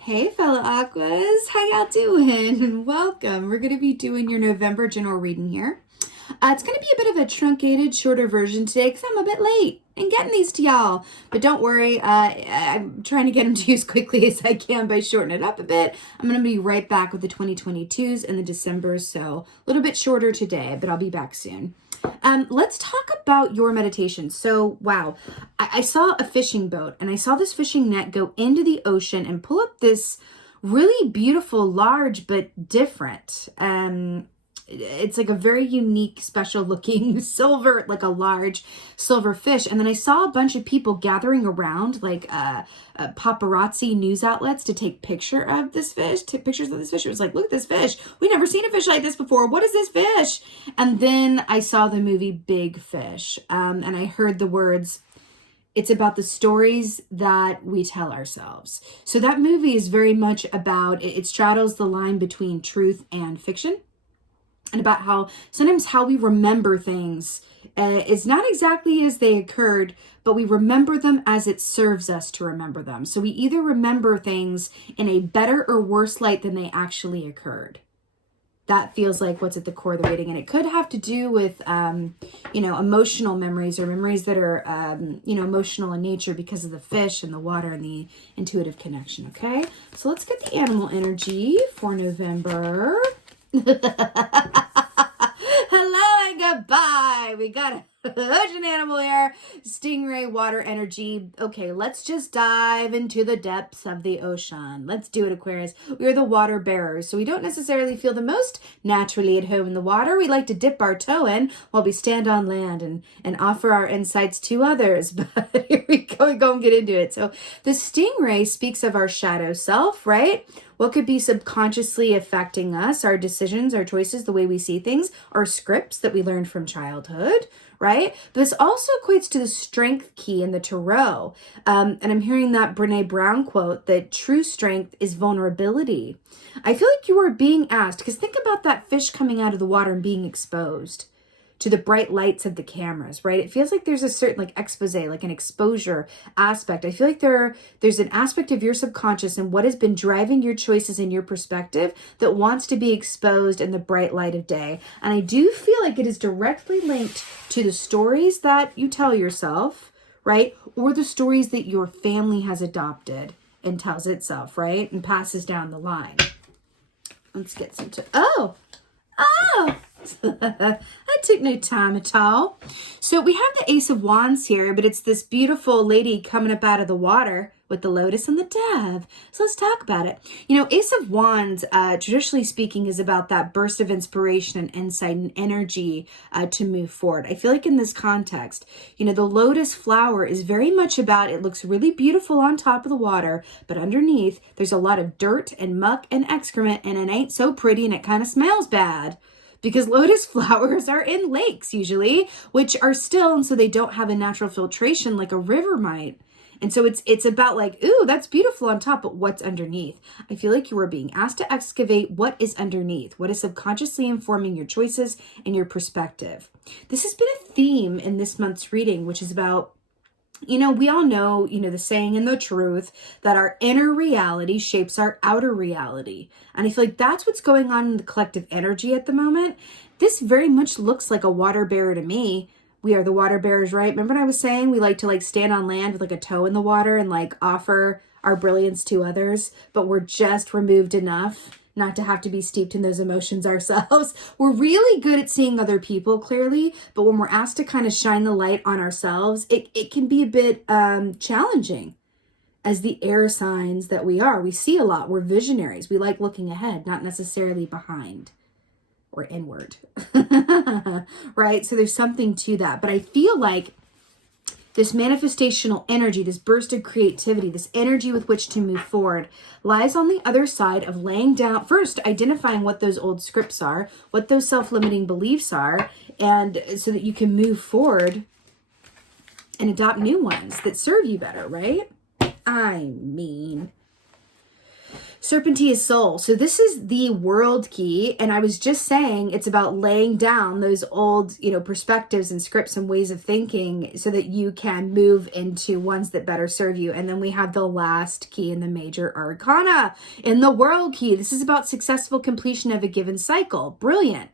Hey fellow Aquas, how y'all doing? Welcome. We're going to be doing your November general reading here. It's going to be a bit of a truncated, shorter version today because I'm a bit late in getting these to y'all. But don't worry, I'm trying to get them to you as quickly as I can by shortening it up a bit. I'm going to be right back with the 2022s and the Decembers, so a little bit shorter today, but I'll be back soon. Let's talk about your meditation. So, wow, I saw a fishing boat and I saw this fishing net go into the ocean and pull up this really beautiful, large, but different. It's like a very unique, special looking silver, like a large silver fish. And then I saw a bunch of people gathering around, like paparazzi news outlets, to take pictures of this fish. It was like, look at this fish. We've never seen a fish like this before. What is this fish? And then I saw the movie Big Fish, and I heard the words, it's about the stories that we tell ourselves. So that movie is very much about, it straddles the line between truth and fiction, and about how sometimes how we remember things is not exactly as they occurred, but we remember them as it serves us to remember them. So we either remember things in a better or worse light than they actually occurred. That feels like what's at the core of the reading. And it could have to do with, emotional memories or memories that are, emotional in nature because of the fish and the water and the intuitive connection. Okay, so let's get the animal energy for November. Hello and goodbye. We got an ocean animal here. Stingray, water energy. Okay, let's just dive into the depths of the ocean. Let's do it, Aquarius. We are the water bearers, so we don't necessarily feel the most naturally at home in the water. We like to dip our toe in while we stand on land and offer our insights to others. But here we go and get into it. So the stingray speaks of our shadow self, right? What could be subconsciously affecting us, our decisions, our choices, the way we see things, our scripts that we learned from childhood, right? But this also equates to the strength key in the tarot. And I'm hearing that Brene Brown quote that true strength is vulnerability. I feel like you are being asked, because think about that fish coming out of the water and being exposed to the bright lights of the cameras, right? It feels like there's a certain like expose, like an exposure aspect. I feel like there's an aspect of your subconscious and what has been driving your choices and your perspective that wants to be exposed in the bright light of day. And I do feel like it is directly linked to the stories that you tell yourself, right? Or the stories that your family has adopted and tells itself, right? And passes down the line. Let's get some oh! I took no time at all. So we have the Ace of Wands here, but it's this beautiful lady coming up out of the water with the lotus and the dove. So let's talk about it. Ace of Wands, traditionally speaking, is about that burst of inspiration and insight and energy to move forward. I feel like in this context, the lotus flower is very much about, it looks really beautiful on top of the water, but underneath there's a lot of dirt and muck and excrement, and it ain't so pretty and it kind of smells bad. Because lotus flowers are in lakes usually, which are still, and so they don't have a natural filtration like a river might. And so it's about like, ooh, that's beautiful on top, but what's underneath? I feel like you are being asked to excavate what is underneath, what is subconsciously informing your choices and your perspective. This has been a theme in this month's reading, which is about, we all know, the saying and the truth that our inner reality shapes our outer reality. And I feel like that's what's going on in the collective energy at the moment. This very much looks like a water bearer to me. We are the water bearers, right? Remember when I was saying we like to stand on land with a toe in the water and offer our brilliance to others, but we're just removed enough not to have to be steeped in those emotions ourselves. We're really good at seeing other people clearly, but when we're asked to kind of shine the light on ourselves, it can be a bit challenging. As the air signs that we are, we see a lot. We're visionaries. We like looking ahead, not necessarily behind or inward, right? So there's something to that. But I feel like this manifestational energy, this burst of creativity, this energy with which to move forward lies on the other side of laying down, first identifying what those old scripts are, what those self-limiting beliefs are, and so that you can move forward and adopt new ones that serve you better, right? I mean, Serpentine is soul. So this is the world key. And I was just saying it's about laying down those old, perspectives and scripts and ways of thinking so that you can move into ones that better serve you. And then we have the last key in the major arcana in the world key. This is about successful completion of a given cycle. Brilliant.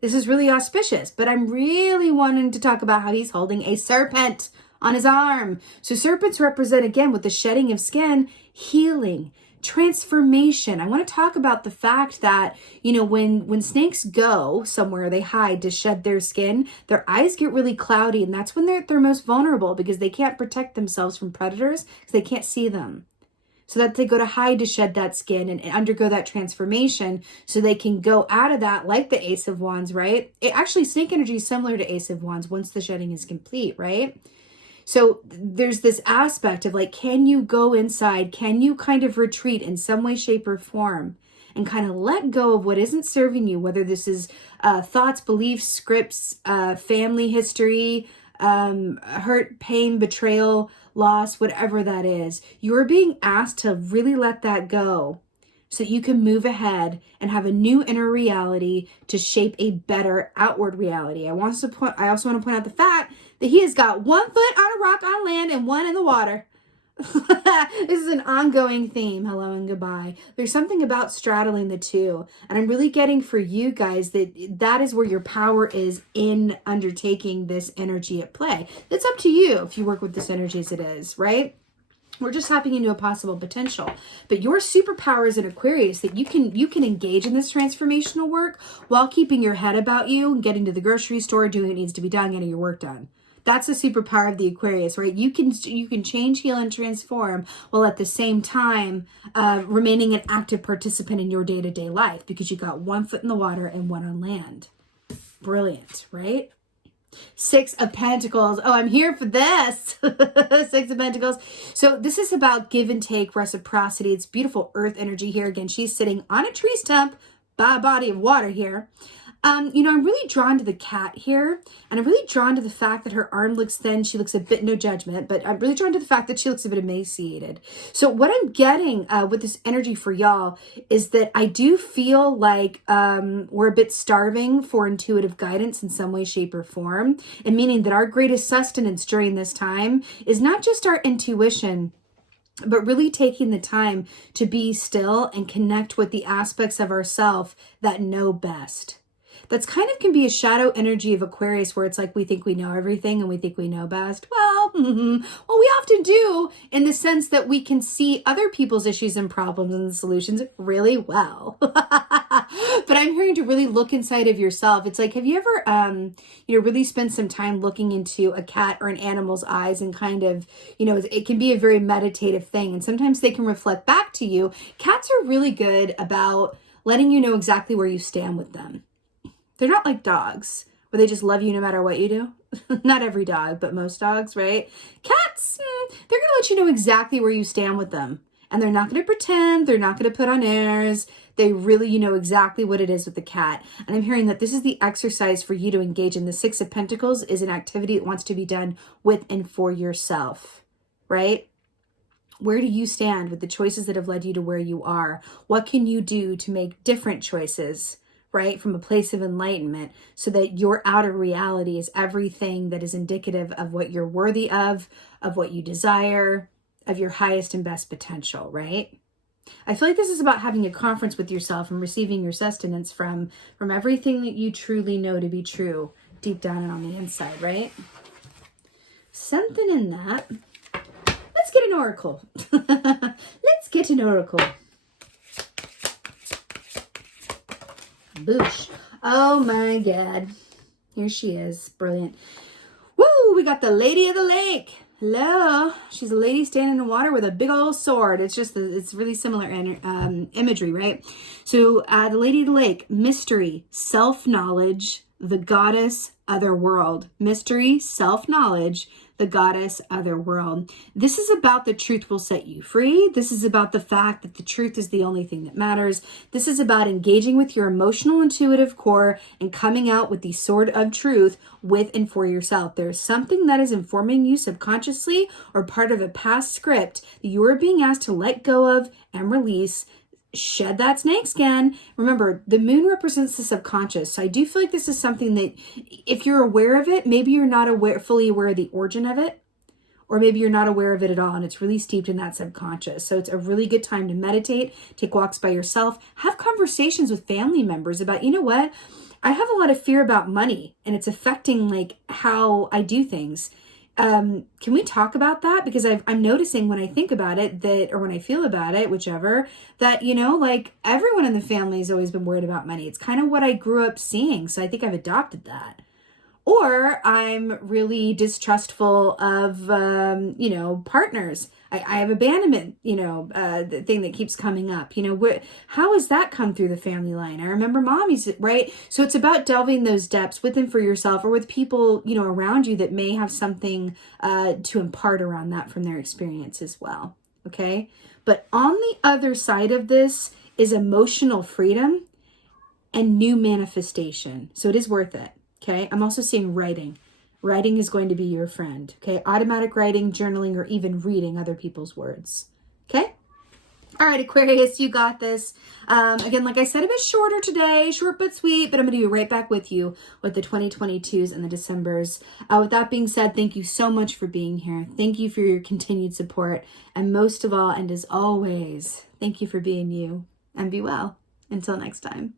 This is really auspicious, but I'm really wanting to talk about how he's holding a serpent on his arm. So serpents represent, again, with the shedding of skin, healing, transformation. I want to talk about the fact that, when snakes go somewhere, they hide to shed their skin, their eyes get really cloudy, and that's when they're most vulnerable because they can't protect themselves from predators because they can't see them. So that they go to hide to shed that skin and undergo that transformation so they can go out of that like the Ace of Wands, right? Actually, snake energy is similar to Ace of Wands once the shedding is complete, right? So there's this aspect of like, can you go inside? Can you kind of retreat in some way, shape, or form and kind of let go of what isn't serving you, whether this is thoughts, beliefs, scripts, family history, hurt, pain, betrayal, loss, whatever that is. You're being asked to really let that go so that you can move ahead and have a new inner reality to shape a better outward reality. I also want to point out the fact that he has got 1 foot on a rock on land and 1 in the water. This is an ongoing theme. Hello and goodbye. There's something about straddling the two. And I'm really getting for you guys that is where your power is in undertaking this energy at play. It's up to you if you work with this energy as it is, right? We're just tapping into a possible potential. But your superpower is an Aquarius that you can engage in this transformational work while keeping your head about you and getting to the grocery store, doing what needs to be done, getting your work done. That's the superpower of the Aquarius, right? You can change, heal, and transform while at the same time remaining an active participant in your day-to-day life because you got 1 foot in the water and 1 on land. Brilliant, right? 6 of Pentacles. Oh, I'm here for this. 6 of Pentacles. So this is about give and take, reciprocity. It's beautiful earth energy here. Again, she's sitting on a tree stump by a body of water here. I'm really drawn to the cat here, and I'm really drawn to the fact that her arm looks thin. She looks a bit, no judgment, but I'm really drawn to the fact that she looks a bit emaciated. So what I'm getting with this energy for y'all is that I do feel like we're a bit starving for intuitive guidance in some way, shape, or form, and meaning that our greatest sustenance during this time is not just our intuition, but really taking the time to be still and connect with the aspects of ourself that know best. That's kind of can be a shadow energy of Aquarius where it's like we think we know everything and we think we know best. Well, we often do in the sense that we can see other people's issues and problems and the solutions really well. But I'm hearing to really look inside of yourself. It's like, have you ever, really spent some time looking into a cat or an animal's eyes and kind of, it can be a very meditative thing. And sometimes they can reflect back to you. Cats are really good about letting you know exactly where you stand with them. They're not like dogs, where they just love you no matter what you do. Not every dog, but most dogs, right? Cats, they're going to let you know exactly where you stand with them. And they're not going to pretend. They're not going to put on airs. They really, know exactly what it is with the cat. And I'm hearing that this is the exercise for you to engage in. The 6 of Pentacles is an activity that wants to be done with and for yourself, right? Where do you stand with the choices that have led you to where you are? What can you do to make different choices, right, from a place of enlightenment so that your outer reality is everything that is indicative of what you're worthy of what you desire, of your highest and best potential, right? I feel like this is about having a conference with yourself and receiving your sustenance from everything that you truly know to be true deep down and on the inside, right? Something in that. Let's get an oracle. Let's get an oracle. Boosh. Oh my God. Here she is. Brilliant. Woo! We got the Lady of the Lake. Hello. She's a lady standing in the water with a big old sword. It's really similar imagery, right? So the Lady of the Lake, mystery, self-knowledge, the goddess, other world. Mystery, self-knowledge, the goddess, other world. This is about the truth will set you free. This is about the fact that the truth is the only thing that matters. This is about engaging with your emotional intuitive core and coming out with the sword of truth with and for yourself. There's something that is informing you subconsciously or part of a past script that you are being asked to let go of and release shed that snakeskin. Remember, the moon represents the subconscious. So I do feel like this is something that if you're aware of it, maybe you're not fully aware of the origin of it, or maybe you're not aware of it at all and it's really steeped in that subconscious. So it's a really good time to meditate, take walks by yourself, have conversations with family members about, you know what? I have a lot of fear about money and it's affecting like how I do things. Can we talk about that? Because I'm noticing when I think about it that, or when I feel about it, whichever, that, you know, like everyone in the family has always been worried about money. It's kind of what I grew up seeing. So I think I've adopted that. Or I'm really distrustful of, you know, partners. I have abandonment, you know, the thing that keeps coming up. You know, how has that come through the family line? I remember mommy's, right? So it's about delving those depths within for yourself or with people, you know, around you that may have something to impart around that from their experience as well. Okay. But on the other side of this is emotional freedom and new manifestation. So it is worth it. Okay, I'm also seeing writing. Writing is going to be your friend. Okay, automatic writing, journaling, or even reading other people's words. Okay? All right, Aquarius, you got this. Again, like I said, a bit shorter today, short but sweet, but I'm going to be right back with you with the 2022s and the Decembers. With that being said, thank you so much for being here. Thank you for your continued support. And most of all, and as always, thank you for being you. And be well. Until next time.